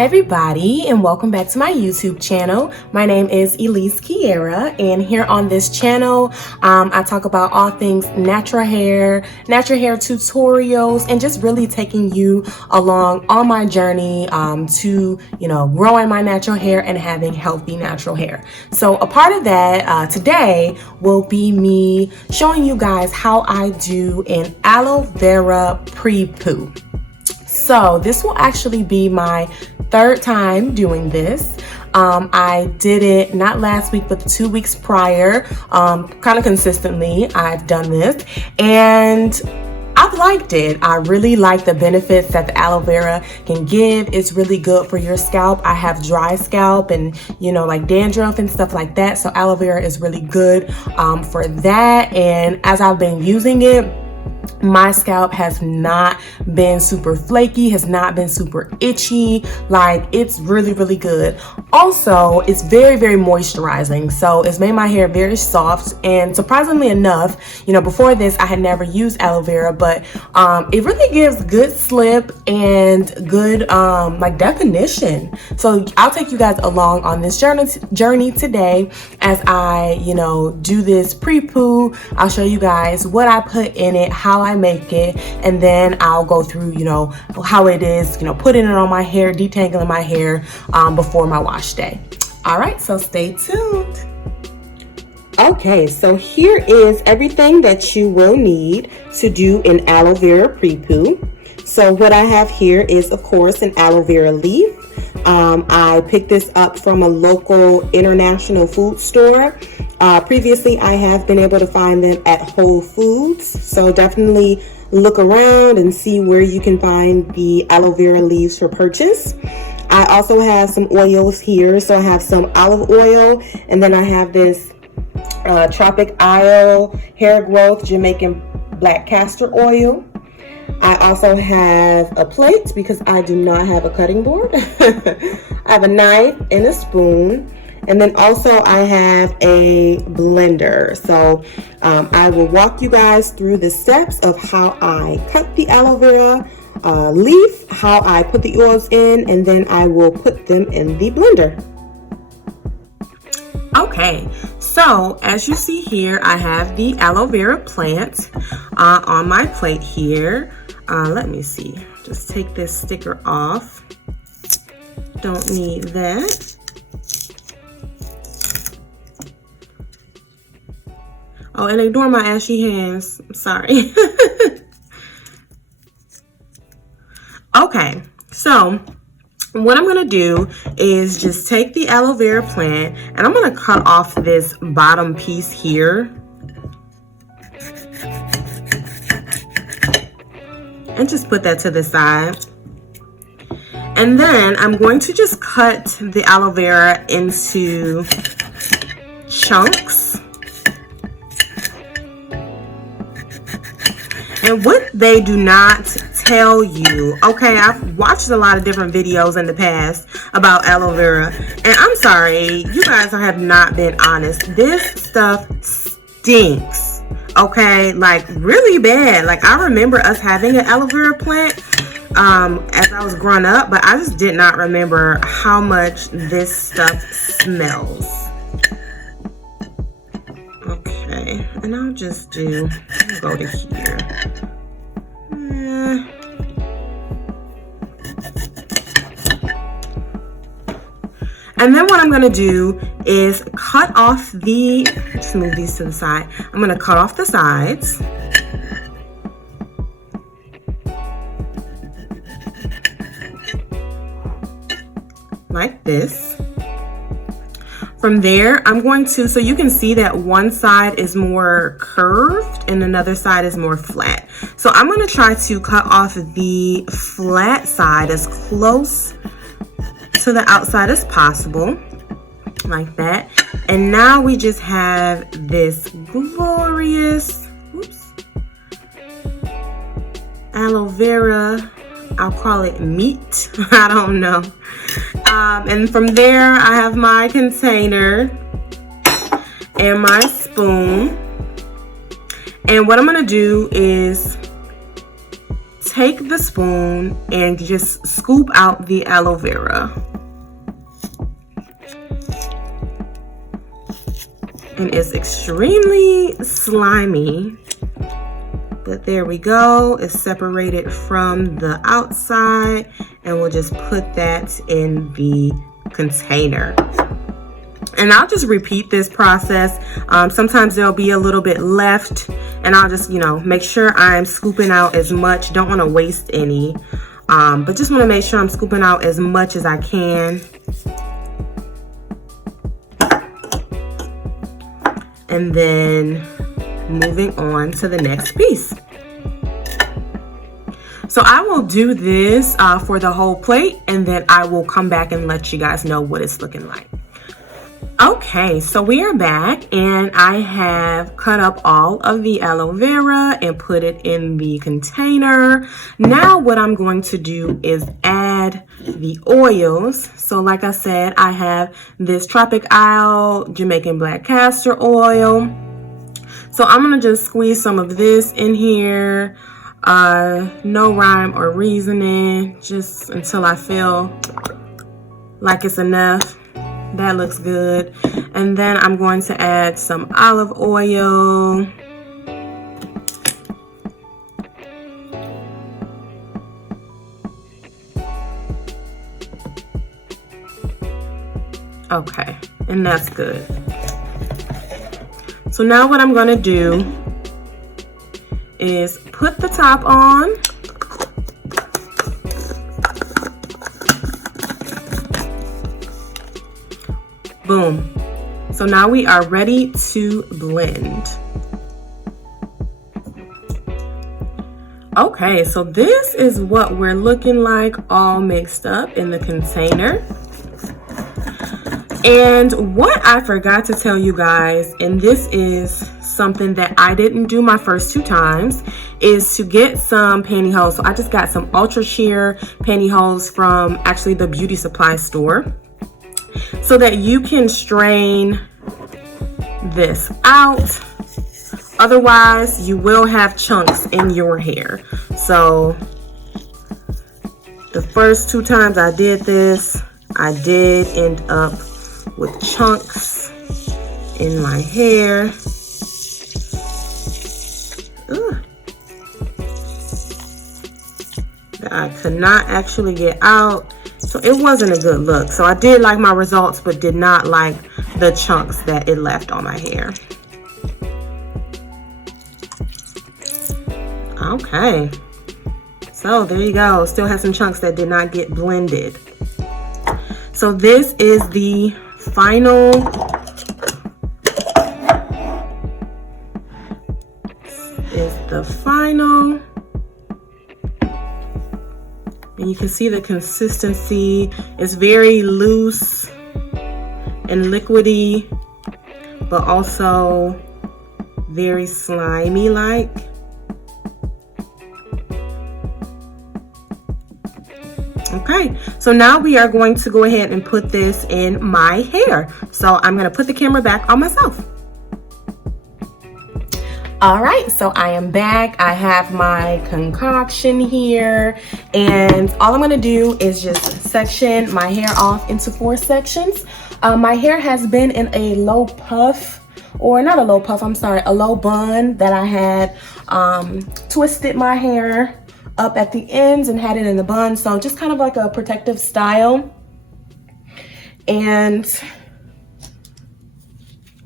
Hi everybody, and welcome back to my YouTube channel. My name is Elise Kiera, and here on this channel I talk about all things natural hair tutorials, and just really taking you along on my journey to growing my natural hair and having healthy natural hair. So a part of that today will be me showing you guys how I do an aloe vera pre-poo. So this will actually be my third time doing this. I did it not last week, but the 2 weeks prior, kind of consistently. I've done this and I've liked it. I really like the benefits that the aloe vera can give. It's really good for your scalp. I have dry scalp and like dandruff and stuff like that. So aloe vera is really good for that. And as I've been using it, my scalp has not been super flaky, has not been super itchy. Like, it's really, really good. Also, it's very, very moisturizing. So it's made my hair very soft, and surprisingly enough, before this I had never used aloe vera, but it really gives good slip and good like definition. So I'll take you guys along on this journey today as I do this pre-poo. I'll show you guys what I put in it, how I make it, and then I'll go through how it is putting it on my hair, detangling my hair before my wash day. All right, so stay tuned. Okay, so here is everything that you will need to do an aloe vera pre-poo. So what I have here is, of course, an aloe vera leaf. I picked this up from a local international food store. Previously, I have been able to find them at Whole Foods, so definitely look around and see where you can find the aloe vera leaves for purchase. I also have some oils here, so I have some olive oil, and then I have this Tropic Isle hair growth Jamaican black castor oil. I also have a plate because I do not have a cutting board. I have a knife and a spoon. And then also I have a blender. So I will walk you guys through the steps of how I cut the aloe vera leaf, how I put the oils in, and then I will put them in the blender. Okay, so as you see here, I have the aloe vera plant on my plate here. Let me see, just take this sticker off. Don't need that. Oh, and ignore my ashy hands. I'm sorry. Okay, so what I'm gonna do is just take the aloe vera plant and I'm gonna cut off this bottom piece here. And just put that to the side. And then I'm going to just cut the aloe vera into chunks. And what they do not tell you, okay, I've watched a lot of different videos in the past about aloe vera, and I'm sorry, you guys have not been honest. This stuff stinks, okay, like really bad. Like, I remember us having an aloe vera plant as I was growing up, but I just did not remember how much this stuff smells. Okay, and I'll just go to here. And then what I'm going to do is cut off just move these to the side. I'm going to cut off the sides. Like this. From there, I'm going to, so you can see that one side is more curved and another side is more flat. So I'm going to try to cut off the flat side as close to the outside as possible, like that. And now we just have this glorious, aloe vera, I'll call it meat, I don't know. And from there, I have my container and my spoon. And what I'm gonna do is take the spoon and just scoop out the aloe vera. And it's extremely slimy, but there we go. It's separated from the outside, and we'll just put that in the container. And I'll just repeat this process. Sometimes there'll be a little bit left, and I'll just, make sure I'm scooping out as much. Don't want to waste any, but just want to make sure I'm scooping out as much as I can. And then moving on to the next piece. So I will do this for the whole plate, and then I will come back and let you guys know what it's looking like. Okay, so we are back, and I have cut up all of the aloe vera and put it in the container. Now what I'm going to do is add the oils. So like I said, I have this Tropic Isle Jamaican black castor oil. So I'm gonna just squeeze some of this in here. No rhyme or reasoning, just until I feel like it's enough. That looks good. And then I'm going to add some olive oil. Okay, and that's good. So now what I'm gonna do is put the top on. Boom. So now we are ready to blend. Okay, so this is what we're looking like, all mixed up in the container. And what I forgot to tell you guys, and this is something that I didn't do my first 2 times, is to get some pantyhose. So I just got some ultra sheer pantyhose from actually the beauty supply store, so that you can strain this out. Otherwise, you will have chunks in your hair. So the first 2 times I did this, I did end up with chunks in my hair. That I could not actually get out. So it wasn't a good look. So I did like my results, but did not like the chunks that it left on my hair. Okay. So there you go. Still have some chunks that did not get blended. So this is the final. And you can see the consistency is very loose and liquidy, but also very slimy like. Okay, so now we are going to go ahead and put this in my hair. So I'm gonna put the camera back on myself. All right, so I am back. I have my concoction here, and all I'm gonna do is just section my hair off into 4 sections. My hair has been in a low puff, or not a low puff, I'm sorry, a low bun that I had twisted my hair up at the ends and had it in the bun. So just kind of like a protective style. And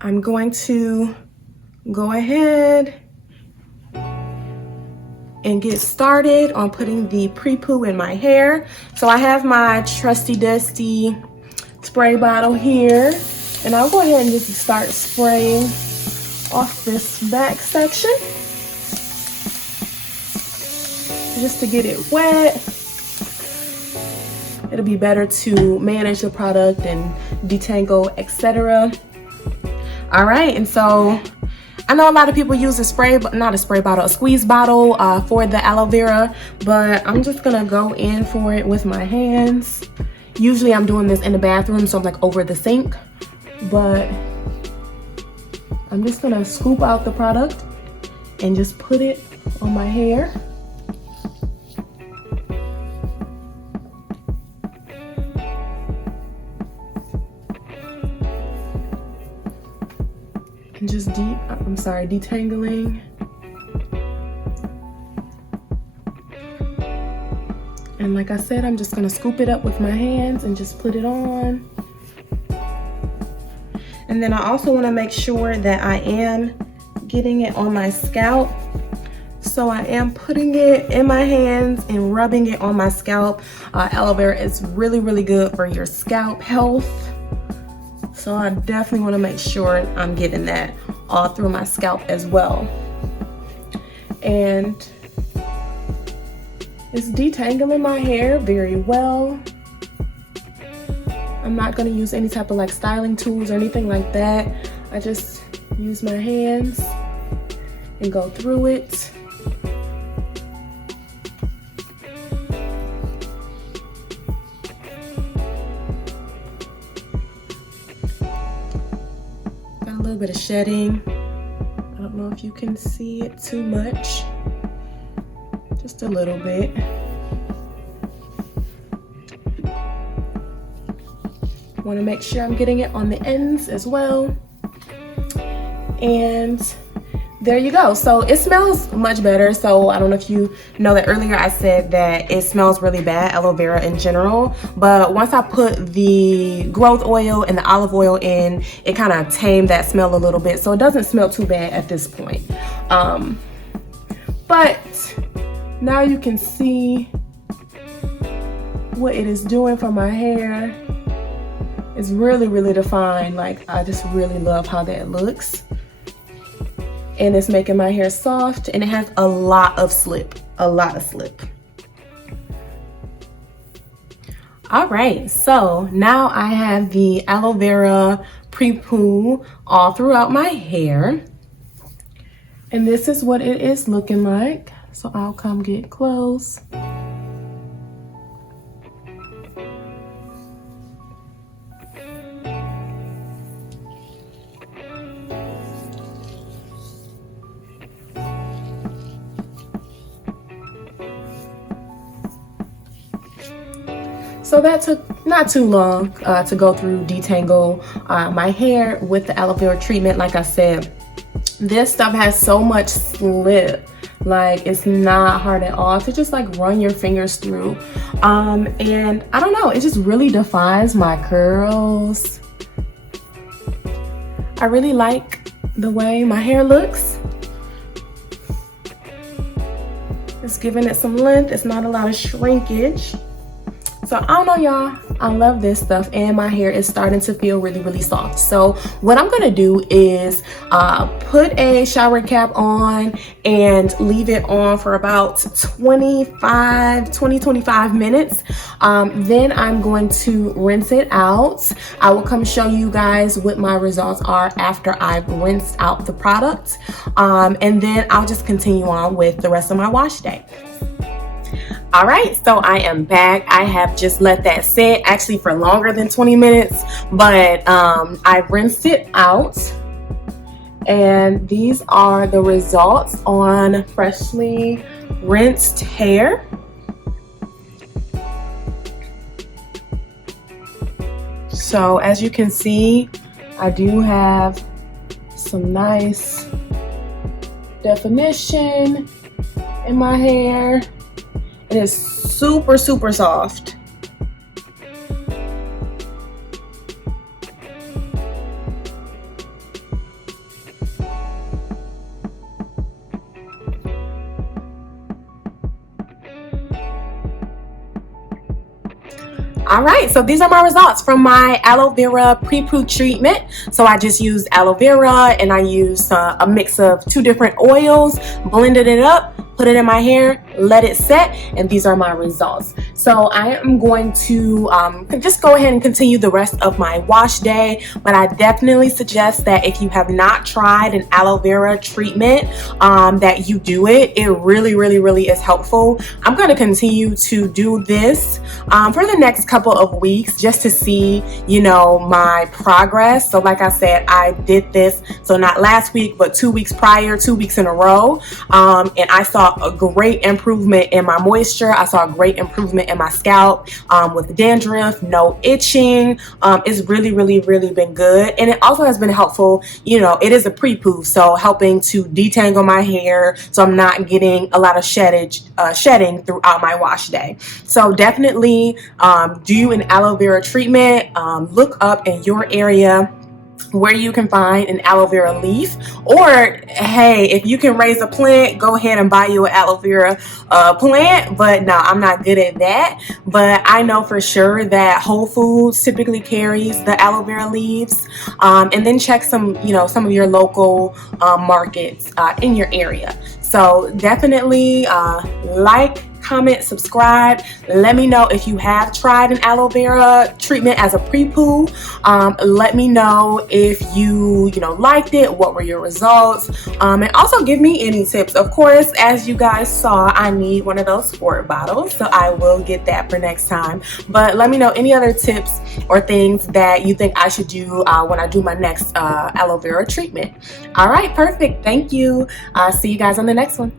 I'm going to go ahead and get started on putting the pre-poo in my hair. So I have my trusty dusty spray bottle here, and I'll go ahead and just start spraying off this back section just to get it wet. It'll be better to manage the product and detangle, etc. All right, and so I know a lot of people use a spray, but not a spray bottle, a squeeze bottle for the aloe vera, but I'm just gonna go in for it with my hands. Usually I'm doing this in the bathroom, so I'm like over the sink, but I'm just gonna scoop out the product and just put it on my hair. just detangling. And like I said, I'm just gonna scoop it up with my hands and just put it on. And then I also wanna make sure that I am getting it on my scalp. So I am putting it in my hands and rubbing it on my scalp. Aloe vera is really, really good for your scalp health. So I definitely wanna make sure I'm getting that all through my scalp as well. And it's detangling my hair very well. I'm not gonna use any type of like styling tools or anything like that. I just use my hands and go through it. Got a little bit of shedding. I don't know if you can see it too much. Just a little bit. Want to make sure I'm getting it on the ends as well. And there you go. So it smells much better. So I don't know if you know that earlier I said that it smells really bad, aloe vera in general. But once I put the growth oil and the olive oil in, it kind of tamed that smell a little bit. So it doesn't smell too bad at this point. But now you can see what it is doing for my hair. It's really, really defined. Like, I just really love how that looks. And it's making my hair soft, and it has a lot of slip. All right, so now I have the Aloe Vera Pre-Poo all throughout my hair. And this is what it is looking like. So I'll come get close. So that took not too long to go through, detangle my hair with the aloe vera treatment. Like I said, this stuff has so much slip. Like, it's not hard at all to just like run your fingers through. And I don't know, it just really defines my curls. I really like the way my hair looks. It's giving it some length. It's not a lot of shrinkage. So I don't know, y'all, I love this stuff, and my hair is starting to feel really, really soft. So what I'm gonna do is put a shower cap on and leave it on for about 20-25 minutes. Then I'm going to rinse it out. I will come show you guys what my results are after I've rinsed out the product. And then I'll just continue on with the rest of my wash day. All right, so I am back. I have just let that sit actually for longer than 20 minutes, but I rinsed it out, and these are the results on freshly rinsed hair. So as you can see, I do have some nice definition in my hair. It is super, super soft. All right, so these are my results from my Aloe Vera Pre-Poo treatment. So I just used aloe vera, and I used a mix of 2 different oils, blended it up, put it in my hair, let it set, and these are my results. So I am going to just go ahead and continue the rest of my wash day, but I definitely suggest that if you have not tried an aloe vera treatment, that you do it. It really, really, really is helpful. I'm going to continue to do this for the next couple of weeks just to see, you know, my progress. So like I said, I did this, so not last week, but 2 weeks prior, 2 weeks in a row, and I saw a great improvement improvement in my moisture. I saw a great improvement in my scalp with dandruff, no itching. It's really been good. And it also has been helpful, you know, it is a pre-poo, so helping to detangle my hair so I'm not getting a lot of shedding throughout my wash day. So definitely do an aloe vera treatment. Look up in your area where you can find an aloe vera leaf, or hey, if you can raise a plant, go ahead and buy you an aloe vera plant. But no, I'm not good at that. But I know for sure that Whole Foods typically carries the aloe vera leaves. And then check some of your local markets in your area. So definitely like, comment, subscribe. Let me know if you have tried an aloe vera treatment as a pre-poo. Let me know if you liked it, what were your results, and also give me any tips. Of course, as you guys saw, I need one of those squirt bottles, so I will get that for next time. But let me know any other tips or things that you think I should do when I do my next aloe vera treatment. All right, perfect. Thank you. See you guys on the next one.